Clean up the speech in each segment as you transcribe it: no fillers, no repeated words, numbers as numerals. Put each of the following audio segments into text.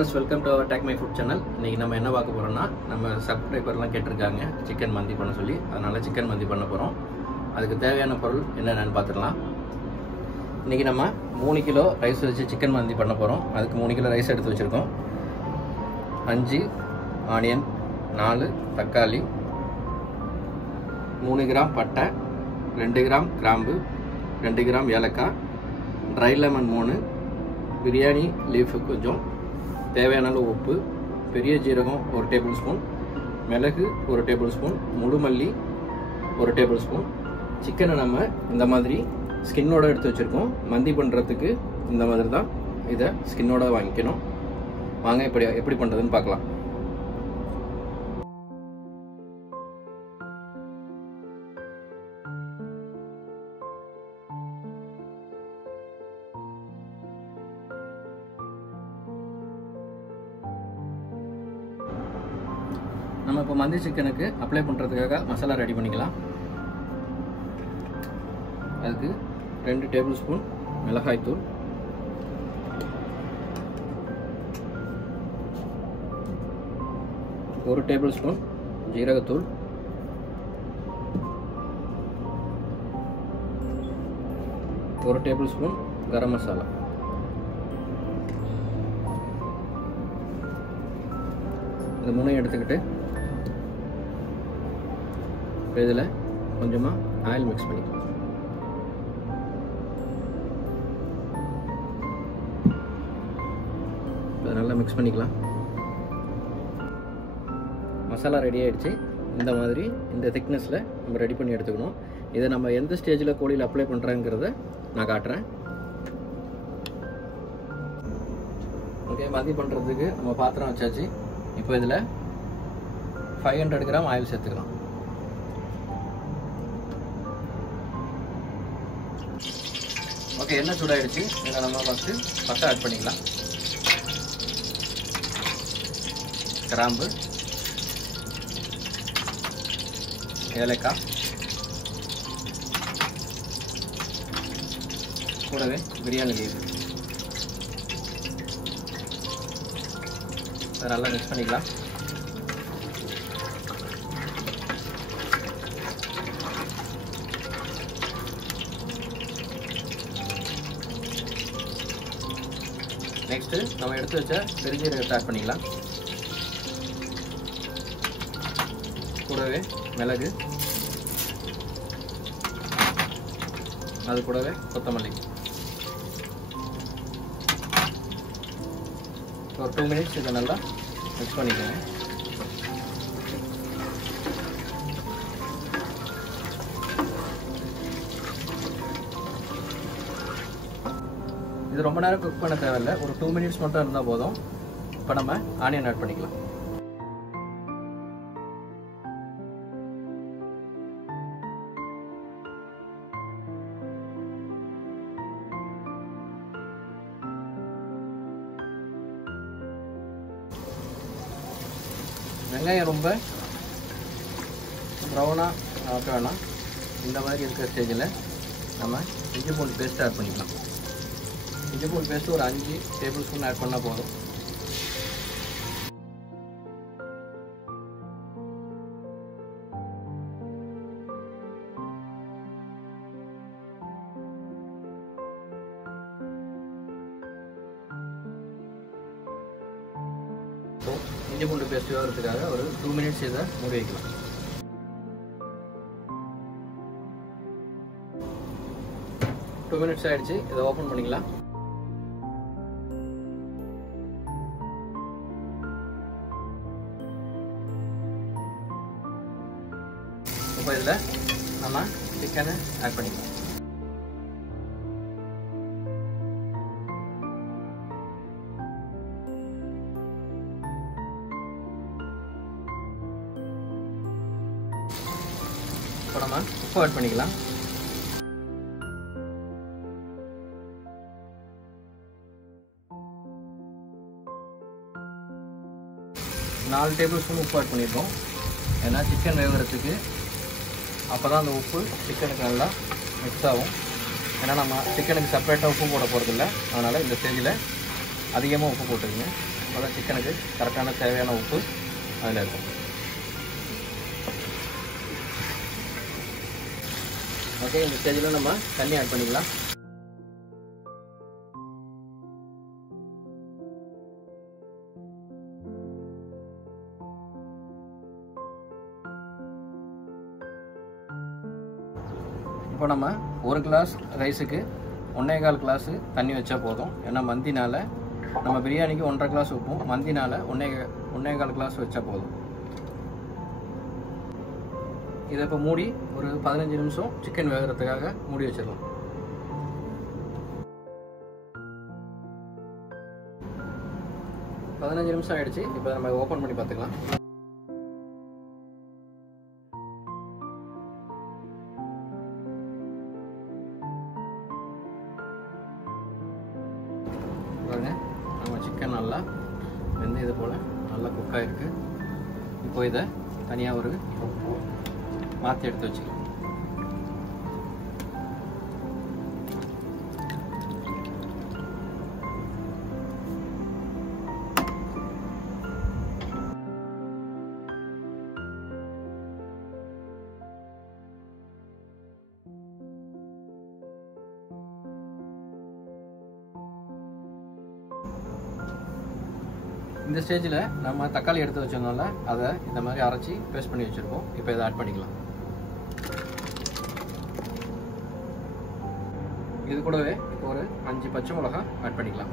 listeners, welcome to our Tag My Food channel. இன்னைக்கு நம்ம என்ன பார்க்க போறோம்னா நம்ம சப்ஸ்கிரைபர்லாம் கேட்டிருக்காங்க சிக்கன் மந்தி பண்ண சொல்லி. அதனால சிக்கன் மந்தி பண்ண போறோம். அதுக்கு தேவையான பொருள் என்னென்னு பார்த்துடலாம். இன்னைக்கு நம்ம 3 கிலோ ரைஸ் வச்சு சிக்கன் மந்தி பண்ண போறோம். அதுக்கு 3 கிலோ ரைஸ் எடுத்து வச்சிருக்கோம். 5 ஆனியன், 4 தக்காளி, 3 கிராம் பட்டை, 2 கிராம் கிராம்பு, 2 கிராம் ஏலக்காய், ட்ரை லெமன் 3, பிரியாணி லீஃபு கொஞ்சம், தேவையான அளவு உப்பு, பெரிய ஜீரகம் 1 டேபிள் ஸ்பூன், மிளகு 1 டேபிள் ஸ்பூன், முழுமல்லி 1 டேபிள் ஸ்பூன். சிக்கனை நம்ம இந்த மாதிரி ஸ்கின்னோட எடுத்து வச்சுருக்கோம். மந்தி பண்ணுறதுக்கு இந்த மாதிரி தான் இதை ஸ்கின்னோட வாங்கிக்கணும். வாங்க எப்படி பண்ணுறதுன்னு பார்க்கலாம். நம்ம இப்போ மந்தி சிக்கனுக்கு அப்ளை பண்ணுறதுக்காக மசாலா ரெடி பண்ணிக்கலாம். அதுக்கு 2 டேபிள் ஸ்பூன் மிளகாய் தூள், 1 டேபிள் ஸ்பூன் ஜீரகத்தூள், 1 டேபிள் ஸ்பூன் கரம் மசாலா, இது 3 எடுத்துக்கிட்டு இதில் கொஞ்சமாக ஆயில் மிக்ஸ் பண்ணிக்கலாம். நல்லா மிக்ஸ் பண்ணிக்கலாம். மசாலா ரெடி ஆகிடுச்சு. இந்த மாதிரி இந்த திக்னஸில் நம்ம ரெடி பண்ணி எடுத்துக்கணும். இதை நம்ம எந்த ஸ்டேஜில் கோழியில் அப்ளை பண்ணுறாங்கிறத நான் காட்டுறேன். ஓகே, மந்தி பண்ணுறதுக்கு நம்ம பாத்திரம் வச்சாச்சு. இப்போ இதில் 500 கிராம் ஆயில் சேர்த்துக்கலாம். ஓகே, எண்ணெய் சூடாயிடுச்சு. இதில் நம்ம ஃபஸ்ட்டு பட்டை ஆட் பண்ணிக்கலாம். கிராம்பு, ஏலக்காய், கூடவே பிரியாணி லீஃப், அதை நல்லா மிக்ஸ் பண்ணிக்கலாம். நெக்ஸ்ட்டு நம்ம எடுத்து வச்ச பெருஞ்சீரகத்தை ஆட் பண்ணிக்கலாம். கூடவே மிளகு, அது கூடவே கொத்தமல்லி. ஒரு 2 மினிட்ஸ் இதை நல்லா மிக்ஸ் பண்ணிக்கோங்க. இது ரொம்ப நேரம் குக் பண்ண தேவையில்லை. ஒரு 2 மினிட்ஸ் மட்டும் இருந்தால் போதும். இப்போ நம்ம ஆனியன் ஆட் பண்ணிக்கலாம். வெங்காயம் ரொம்ப ப்ரௌனாக ஆக்க வேணாம். இந்த மாதிரி இருக்கிற ஸ்டேஜில் நம்ம இஞ்சி பூண்டு பேஸ்ட் ஆட் பண்ணிக்கலாம். இஞ்சி பூண்டு பேஸ்ட்டு ஒரு 5 டேபிள் ஸ்பூன் ஆட் பண்ணால் போதும். ஸோ இஞ்சி பூண்டு பேஸ்ட் வேகிறதுக்காக ஒரு 2 மினிட்ஸ் இதை மூடி வைக்கலாம். டூ மினிட்ஸ் ஆகிடுச்சு. இதை ஓப்பன் பண்ணிக்கலாம். இப்போ இதில் நம்ம சிக்கனை ஆட் பண்ணிக்கலாம். இப்போ நம்ம உப்பு ஆட் பண்ணிக்கலாம். நாலு டேபிள் ஸ்பூன் உப்பு ஆட் பண்ணியிருக்கோம். ஏன்னா சிக்கன் வேகிறதுக்கு அப்போ தான் அந்த உப்பு சிக்கனுக்கு நல்லா மிக்ஸ் ஆகும். ஏன்னா நம்ம சிக்கனுக்கு செப்பரேட்டாக உப்பு போட போகிறதில்ல. அதனால் இந்த ஸ்டேஜில் அதிகமாக உப்பு போட்டுருங்க. அப்போ சிக்கனுக்கு கரெக்டான தேவையான உப்பு அதில் இருக்கும். ஓகே, இந்த ஸ்டேஜில் நம்ம தண்ணி ஆட் பண்ணிக்கலாம். இப்போ நம்ம 1 கிளாஸ் ரைஸுக்கு 1.25 கிளாஸ் தண்ணி வச்சா போதும். ஏன்னா மந்தினால நம்ம பிரியாணிக்கு 1.5 கிளாஸ் உப்பும், மந்தினால 1.25 கிளாஸ் வச்சா போதும். இதை இப்போ மூடி ஒரு 15 நிமிஷம் சிக்கன் வேகிறதுக்காக மூடி வச்சிடலாம். பதினஞ்சு நிமிஷம் ஆயிடுச்சு. இப்போ நம்ம ஓப்பன் பண்ணி பார்த்துக்கலாம். பாருங்க, நம்ம சிக்கன் நல்லா வெந்து இது போல் நல்லா குக் ஆகிருக்கு. இப்போ இதை தனியாக ஒரு மாற்றி எடுத்து வச்சுக்கலாம். இந்த ஸ்டேஜில் நம்ம தக்காளி எடுத்து வச்சதுனால அதை இந்த மாதிரி அரைச்சி பேஸ்ட் பண்ணி வச்சுருக்கோம். இப்போ இதை ஆட் பண்ணிக்கலாம். இது கூடவே ஒரு 5 பச்சை மிளகாய் ஆட் பண்ணிக்கலாம்.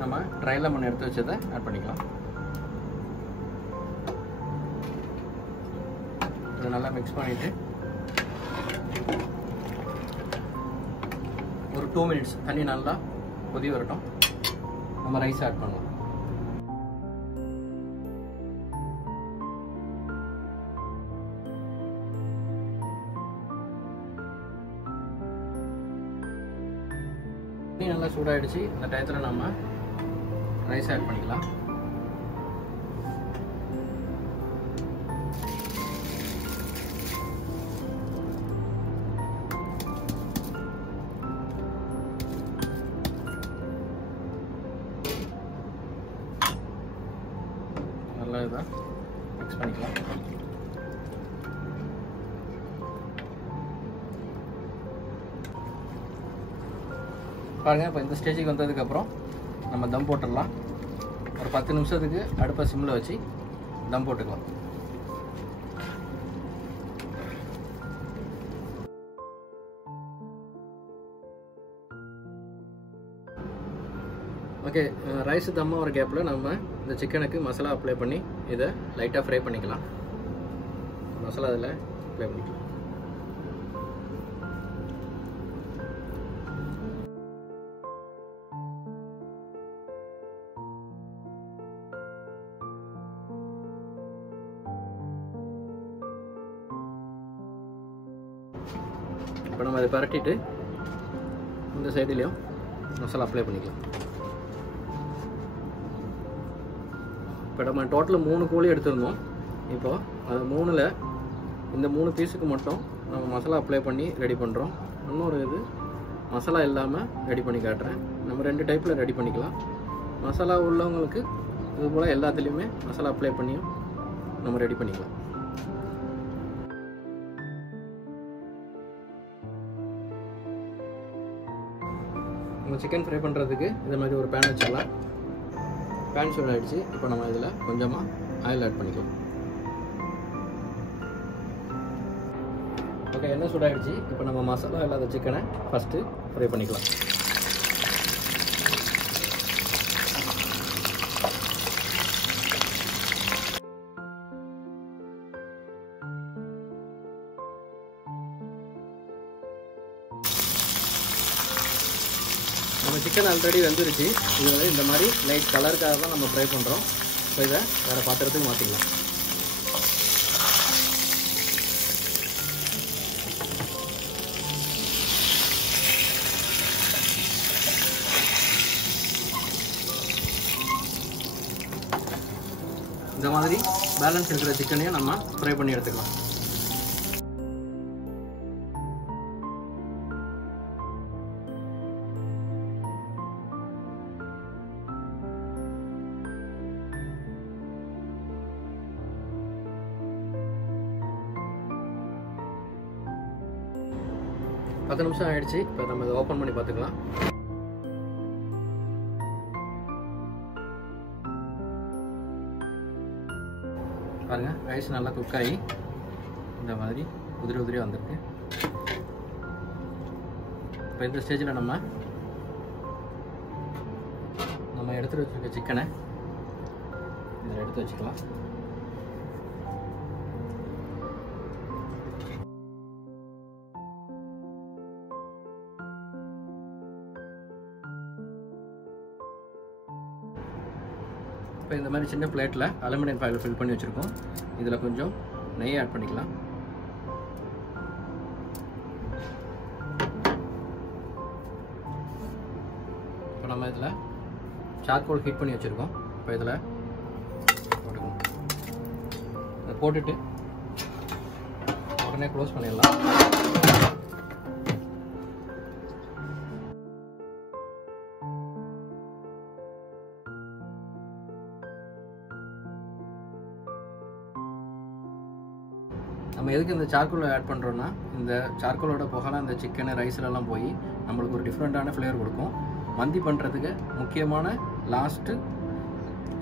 நம்ம ட்ரை லெமன் எடுத்து வச்சதை ஆட் பண்ணிக்கலாம். இதை நல்லா மிக்ஸ் பண்ணிவிட்டு ஒரு 2 மினிட்ஸ் தண்ணி நல்லா கொதி வரட்டும். நம்ம ரைஸ் ஆட் பண்ணலாம். தண்ணி நல்லா சூடாயிடுச்சு. இந்த டயத்தில் நம்ம ரைஸ் ஆட் பண்ணிக்கலாம். நல்லா இதை மிக்ஸ் பண்ணிக்கலாம். பாருங்கள், இப்போ இந்த ஸ்டேஜுக்கு வந்ததுக்கப்புறம் நம்ம தம் போட்டுடலாம். ஒரு 10 நிமிஷத்துக்கு அடுப்பை சிம்மில் வச்சு தம் போட்டுக்கலாம். ஓகே, ரைஸ் தம்மா ஒரு கேப்பில் நம்ம இந்த சிக்கனுக்கு மசாலா அப்ளை பண்ணி இதை லைட்டாக ஃப்ரை பண்ணிக்கலாம். மசாலா அதில் அப்ளை பண்ணிக்கலாம். இப்போ நம்ம அதை பரட்டிட்டு இந்த சைடுலேயும் மசாலா அப்ளை பண்ணிக்கலாம். இப்போ நம்ம டோட்டல் 3 கோழி எடுத்துருந்தோம். இப்போது அது 3ல் இந்த 3 பீஸுக்கு மட்டும் நம்ம மசாலா அப்ளை பண்ணி ரெடி பண்ணுறோம். இன்னொரு இது மசாலா இல்லாமல் ரெடி பண்ணி காட்டுறேன். நம்ம 2 டைப்பில் ரெடி பண்ணிக்கலாம். மசாலா உள்ளவங்களுக்கு இது போல் எல்லாத்துலேயுமே மசாலா அப்ளை பண்ணியும் நம்ம ரெடி பண்ணிக்கலாம். நம்ம சிக்கன் ஃப்ரை பண்ணுறதுக்கு இந்த மாதிரி ஒரு பேன் வச்சிடலாம். பேன் சூடாகிடுச்சு. இப்போ நம்ம இதில் கொஞ்சமாக ஆயில் ஆட் பண்ணிக்கலாம். ஓகே, எண்ணெய் சூடாகிடுச்சு. இப்போ நம்ம மசாலா இல்லாத சிக்கனை ஃபஸ்ட்டு ஃப்ரை பண்ணிக்கலாம். நம்ம சிக்கன் ஆல்ரெடி வெந்துருச்சு. இது வந்து இந்த மாதிரி லைட் கலருக்காக தான் நம்ம ஃப்ரை பண்ணுறோம். இப்போ இதை வேறு பாத்திரத்துக்கு மாற்றிக்கலாம். இந்த மாதிரி பேலன்ஸ் இருக்கிற சிக்கனையும் நம்ம ஃப்ரை பண்ணி எடுத்துக்கலாம். 10 நிமிஷம் ஆயிடுச்சு. இப்போ நம்ம இதை ஓப்பன் பண்ணி பார்த்துக்கலாம். பாருங்க, ரைஸ் நல்லா குக் ஆகி இந்த மாதிரி உதிரி உதிரியாக வந்திருக்கு. இப்போ இந்த ஸ்டேஜில் நம்ம எடுத்து வச்சுருக்க சிக்கனை இதில் எடுத்து வச்சுக்கலாம். இப்போ இந்த மாதிரி சின்ன பிளேட்டில் அலுமினியம் ஃபாயில் ஃபில் பண்ணி வச்சுருக்கோம். இதில் கொஞ்சம் நெய் ஆட் பண்ணிக்கலாம். இப்போ நம்ம இதில் சார்கோல் ஹீட் பண்ணி வச்சுருக்கோம். இப்போ இதில் போட்டுக்கணும். இதை போட்டுட்டு உடனே க்ளோஸ் பண்ணிடலாம். நம்ம எதுக்கு இந்த சார்கோலை ஆட் பண்ணுறோன்னா, இந்த சார்கோலோட புகைலாம் இந்த சிக்கனு ரைஸ்லலாம் போய் நம்மளுக்கு ஒரு டிஃப்ரெண்ட்டான ஃப்ளேவர் கொடுக்கும். மந்தி பண்ணுறதுக்கு முக்கியமான லாஸ்ட்டு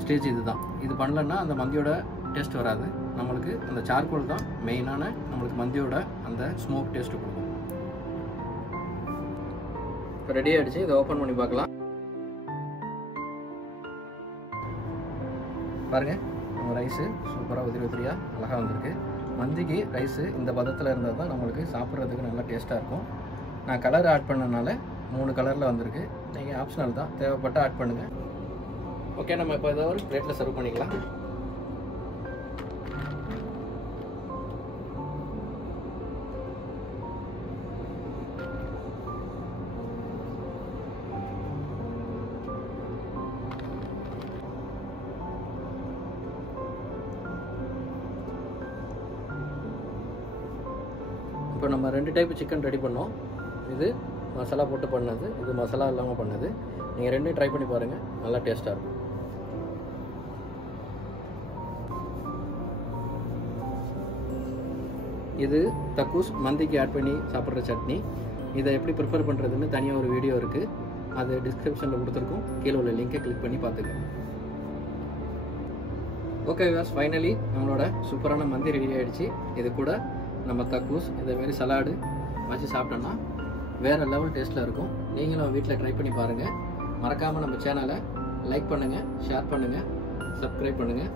ஸ்டேஜ் இது தான். இது பண்ணலன்னா அந்த மந்தியோட டேஸ்ட் வராது. நம்மளுக்கு அந்த சார்கோல் தான் மெயினான நம்மளுக்கு மந்தியோட அந்த ஸ்மோக் டேஸ்ட்டு கொடுக்கும். இப்போ ரெடி ஆகிடுச்சு. இதை ஓப்பன் பண்ணி பார்க்கலாம். பாருங்கள், நம்ம ரைஸு சூப்பராக உதிரி உதிரியாக அழகாக வந்திருக்கு. மந்திக்கு ரைஸு இந்த பதத்தில் இருந்தால் தான் நம்மளுக்கு சாப்பிட்றதுக்கு நல்லா டேஸ்ட்டாக இருக்கும். நான் கலர் ஆட் பண்ணனால 3 கலரில் வந்திருக்கு. நீங்கள் ஆப்ஷனல் தான், தேவைப்பட்ட ஆட் பண்ணுங்கள். ஓகே, நம்ம இப்போ ஏதாவது ஒரு பிளேட்டில் சர்வ் பண்ணிக்கலாம். இப்போ நம்ம 2 டைப் சிக்கன் ரெடி பண்ணோம். இது மசாலா போட்டு பண்ணது, இது மசாலா இல்லாமல் பண்ணது. நீங்கள் 2 ட்ரை பண்ணி பாருங்கள், நல்லா டேஸ்ட்டாக இருக்கும். இது தக்கூஸ் மந்திக்கு ஆட் பண்ணி சாப்பிட்ற சட்னி. இதை எப்படி ப்ரிப்பேர் பண்ணுறதுன்னு தனியாக ஒரு வீடியோ இருக்குது. அது டிஸ்கிரிப்ஷனில் கொடுத்துருக்கோம். கீழே உள்ள லிங்கை கிளிக் பண்ணி பார்த்துக்கோங்க. ஓகே வியூவர்ஸ், ஃபைனலி நம்மளோட சூப்பரான மந்தி ரெடி ஆகிடுச்சு. இது கூட நம்ம தக்கூஸ் இதேமாரி சலாடு வச்சு சாப்பிட்டோன்னா வேறு லெவல் டேஸ்ட்டில் இருக்கும். நீங்களும் வீட்டில் ட்ரை பண்ணி பாருங்கள். மறக்காமல் நம்ம சேனலை லைக் பண்ணுங்கள், ஷேர் பண்ணுங்கள், சப்ஸ்கிரைப் பண்ணுங்கள்.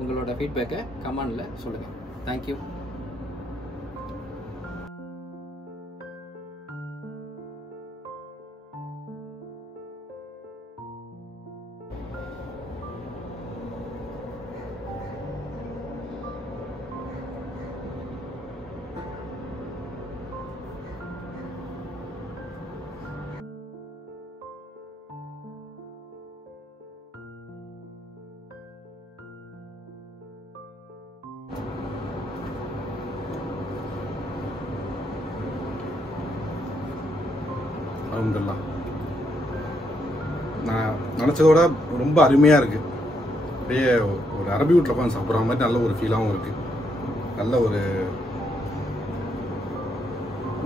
உங்களோட ஃபீட்பேக்கை கமெண்டில் சொல்லுங்கள். தேங்க்யூ. அல்ஹம்துலில்லாஹ். நான் நினச்சதோட ரொம்ப அருமையாக இருக்குது. அப்படியே ஒரு அரபி வீட்டில் உட்காந்து சாப்பிட்ற மாதிரி நல்ல ஒரு ஃபீலாகவும் இருக்குது. நல்ல ஒரு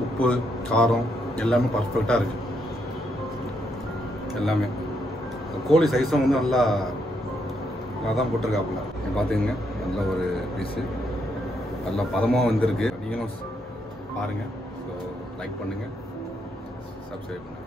உப்பு காரம் எல்லாமே பர்ஃபெக்டாக இருக்குது. எல்லாமே கோழி சைஸும் வந்து நல்லா தான் போட்டிருக்காப்புல. பார்த்துக்குங்க, நல்ல ஒரு பீஸு நல்லா பதமாக வந்திருக்கு. நீங்களும் பாருங்கள். ஸோ லைக் பண்ணுங்கள், சப்ஸ்கிரைப் பண்ணுங்கள்.